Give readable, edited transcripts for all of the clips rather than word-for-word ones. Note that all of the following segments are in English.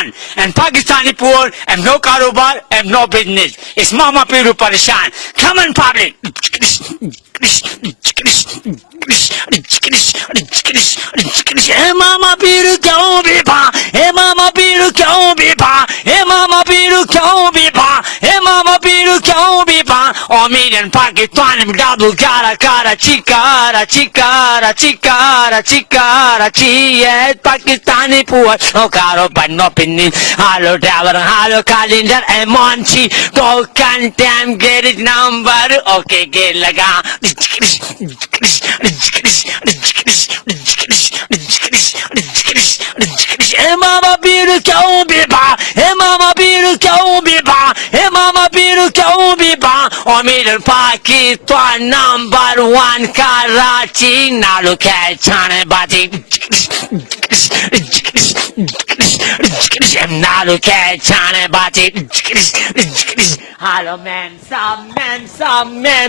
one. And Pakistani poor have no karobar, have no business. It's Mama Piru Parishan. Come on, public. Hey Mama Piru kyun bipa? Hey Mama Piru kyun bipa? Hey Mama Piru kyun bipa? Hey Mama Piru kyun bipa? Oh, million Pakistan double cara cara chikara chikara chikara chikara chi. Yes, Pakistani poor no caro but no pinning. Hello driver, hello calendar and monchi. Go can damn get it number. Okay, get laga. Hey Mama Piru kyun bipa? Hey Mama Piru kyun bipa? Hey Mama Piru kyun bipa? Oh, middle Pakistan number one Karachi. Now look at China body. Now look at China body. Hello, ma'am,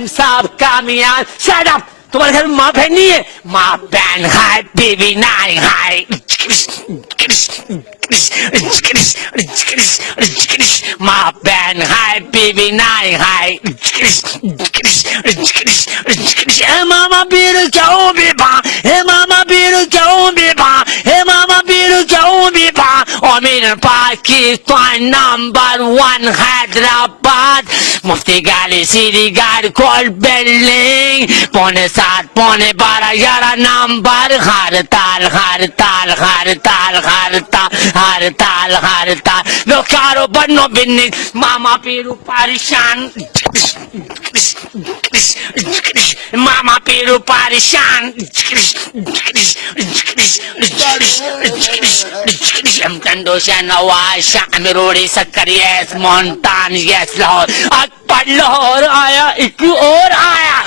sab, coming out. Shut up. तुम्हारे घर में माँ बहन नहीं है माँ बहन है बेबी नाई है माँ बहन है बेबी नाई है मामा पीरू क्यों बेबा हे मामा पीरू क्यों बेबा हे मामा पीरू क्यों बेबा और मेरे पाकिस्तान नंबर वन हैदराबाद मुफ्ती गाली सीधी गाड़ी कोल बिल्डिंग पौने 7 पौने 12 11 नंबर हर ताल लो कारो बनो बिन्नी मामा पीरू परेशान मामा पीरू परेशान Amtandoshan Awasha Amiruri Sakar yes Montan yes Lord Akbar Lahore आया एक और आया